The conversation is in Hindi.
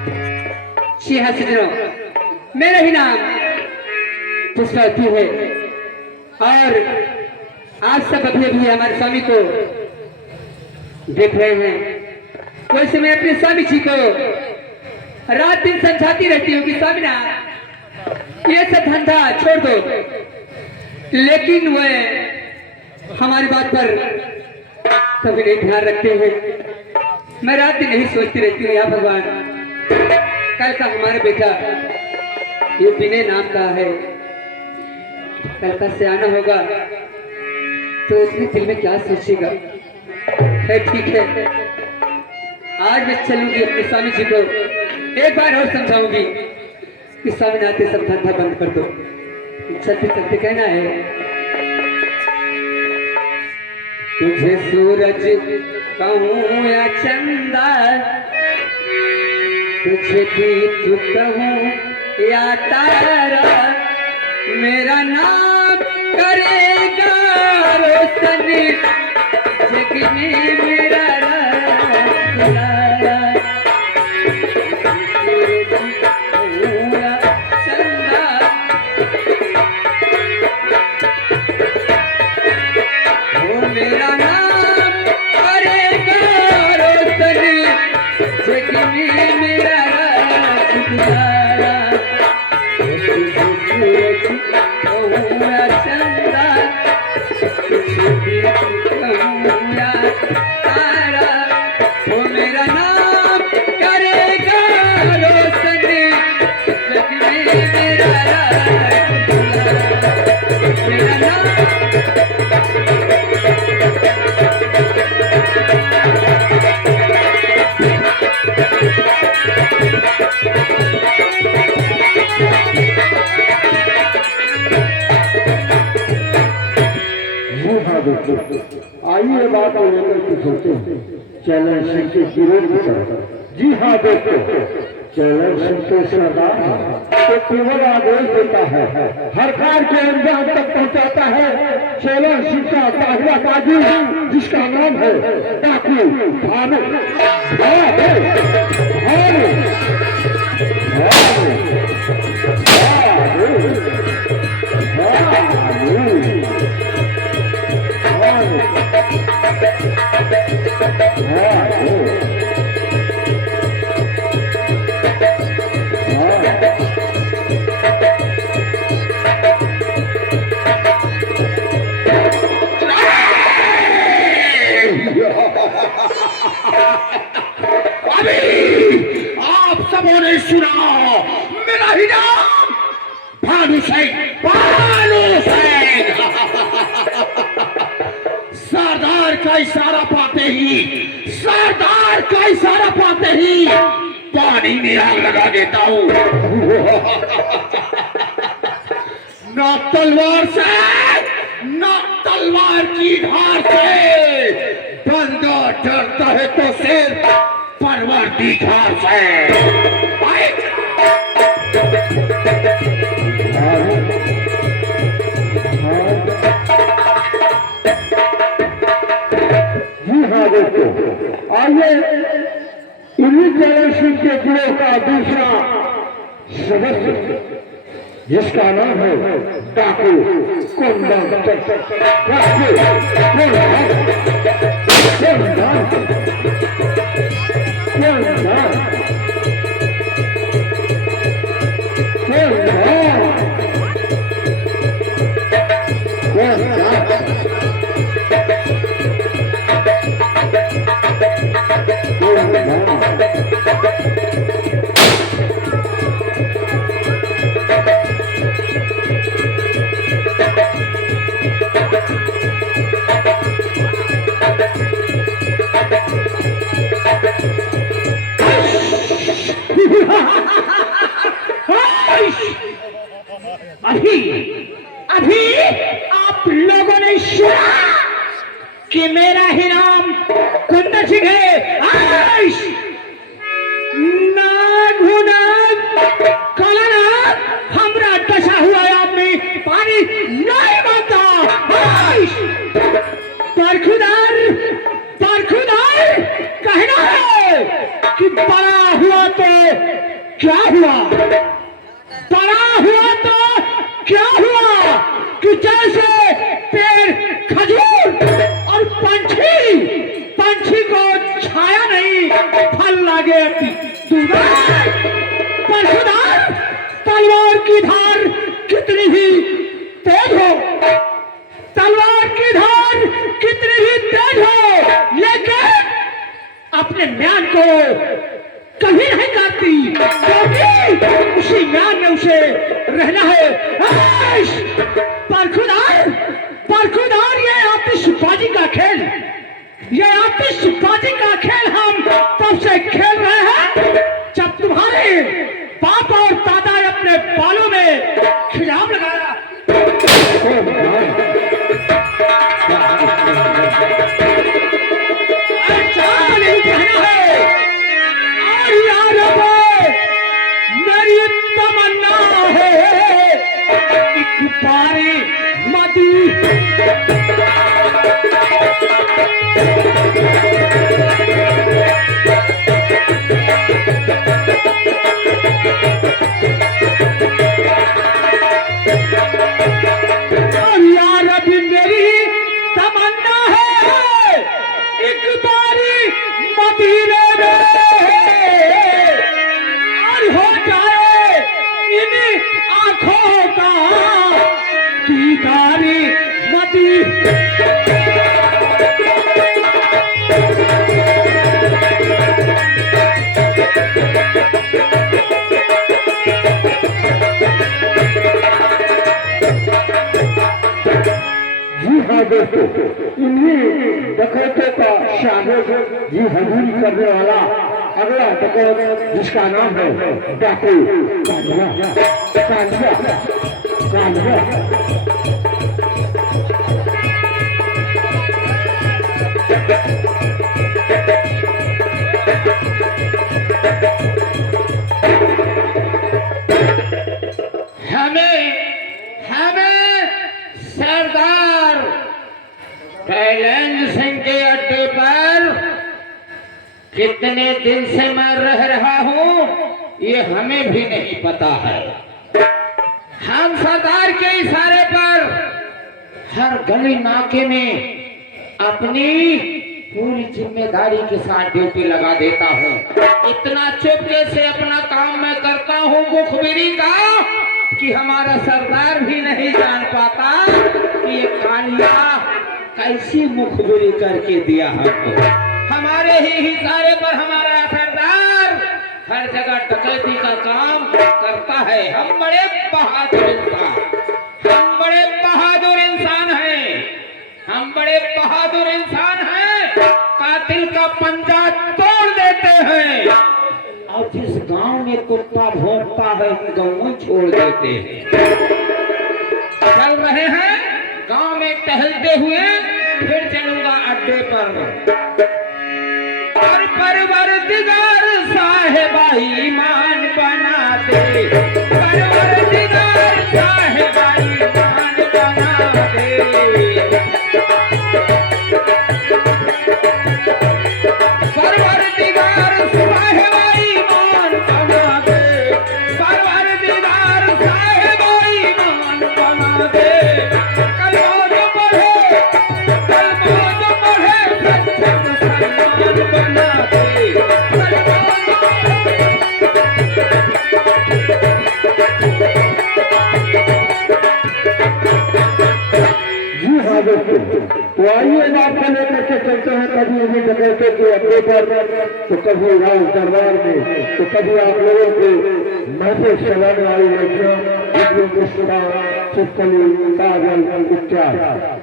जी हाँ सज्जनों, मेरा ही नाम पुष्पावती है और आज सब अभी अभी हमारे स्वामी को देख रहे हैं। वैसे मैं अपने स्वामी जी को रात दिन समझाती रहती हूँ कि स्वामी ना ये सब धंधा छोड़ दो, लेकिन वह हमारी बात पर कभी नहीं ध्यान रखते हैं। मैं रात दिन नहीं सोचती रहती हूँ, या भगवान कल का हमारा बेटा ये विनय नाम का है, कल का सियाना होगा तो उसने दिल में क्या सोचेगा। है ठीक है, आज मैं चलूंगी अपने स्वामी जी को एक बार और समझाऊंगी कि स्वामी नाते सब धंधा बंद कर दो। चलते चलते कहना है, तुझे सूरज कहूँ या चंदा, तुझे दीप कहूँ या तारा, मेरा नाम करेगा रोशनी जग में मेरा राज। मेरा नाम करेगा रोशनी जग में मेरा आइए बात को लेकर के सोचते हैं चैलेंज सिंह के विरोध की तरफ। जी हाँ दोस्तों, चैलेंज सिंह के सरदार तो केवल आदेश देता है, हर कार्य को अंजाम तक पहुंचाता है। चैलेंज सिंह का ताहिरा काजी जिसका नाम है डाकू भानु। आप सबों ने सुना, मेरा ही नाम भानु सिंह, भानु सिंह। सरदार का इशारा पाते ही, सरदार का इशारा पाते ही पानी में आग लगा देता हूँ। न तलवार से, न तलवार की धार से, बंदा डरता है तो सिर्फ परवरदिगार से। जी हाँ दोस्तों, आइए इन्हीं चैलेंज सिंह के गिरोह का दूसरा सदस्य जिसका नाम है डाकू कुंदन। अभी आप लोगों ने सुना कि मेरा ही नाम कुंदन सिंह है। हमरा दशा हुआ आदमी पानी नहीं मानता। तरखुदार कहना है कि बड़ा हुआ तो क्या हुआ? बड़ा हुआ तो क्या हुआ कि जैसे पेड़ खजूर और पंछी को छाया नहीं, फल लागे परशुराम, तलवार की धार कितनी भी तेज हो, तलवार की धार कितनी भी तेज हो, लेकिन अपने म्यान को कभी नहीं काटती, क्योंकि उसी म्यान में उसे रहना है। परखुदार, ये आतिशबाजी का खेल, ये आतिशबाजी का खेल हम तब से खेल रहे हैं जब तुम्हारे बाप और दादा ने अपने बालों में खिलाफ लगाया। नहीं कहना है, और यार मेरी तमन्ना है एक बारी मदी दोस्तों, इन्हीं डकैतों का शामिल जी हजूरी करने वाला अगला डकैत जिसका नाम है डाकू कालिया। हमें सरदार कैलाश सिंह के अड्डे पर कितने दिन से मैं रह रहा हूँ ये हमें भी नहीं पता है। हम सरदार के इशारे पर हर गली नाके में अपनी पूरी जिम्मेदारी के साथ ड्यूटी लगा देता हूँ। इतना चुपके से अपना काम मैं करता हूँ मुखबिरी का कि हमारा सरदार भी नहीं जान पाता कि ये कालिया कैसी मुखबिरी करके दिया हमको। हमारे ही इशारे पर हमारा सरदार हर जगह डकैती का काम करता है। हम बड़े बहादुर इंसान हैं, कातिल का पंजा तोड़ देते हैं और जिस गांव में कुत्ता भौंकता है गांव में छोड़ देते हैं। चल रहे हैं गांव में टहलते हुए, फिर चलूंगा अड्डे पर। और परवरदिगार साहिबा ईमान बना दे, परवरदिगार साहिबा ईमान बना दे, परवरदिगार साहिबा ईमान बना दे, परवरदिगार साहिबा ईमान बना दे। तो आइए आपको लेकर के चलते हैं कभी इन्हीं डकैतों के अड्डे पर, तो कभी राज दरबार में, तो कभी आप लोगों को महफिल चलाने वाली लड़कियों, छिपकली, काजल इत्यादि।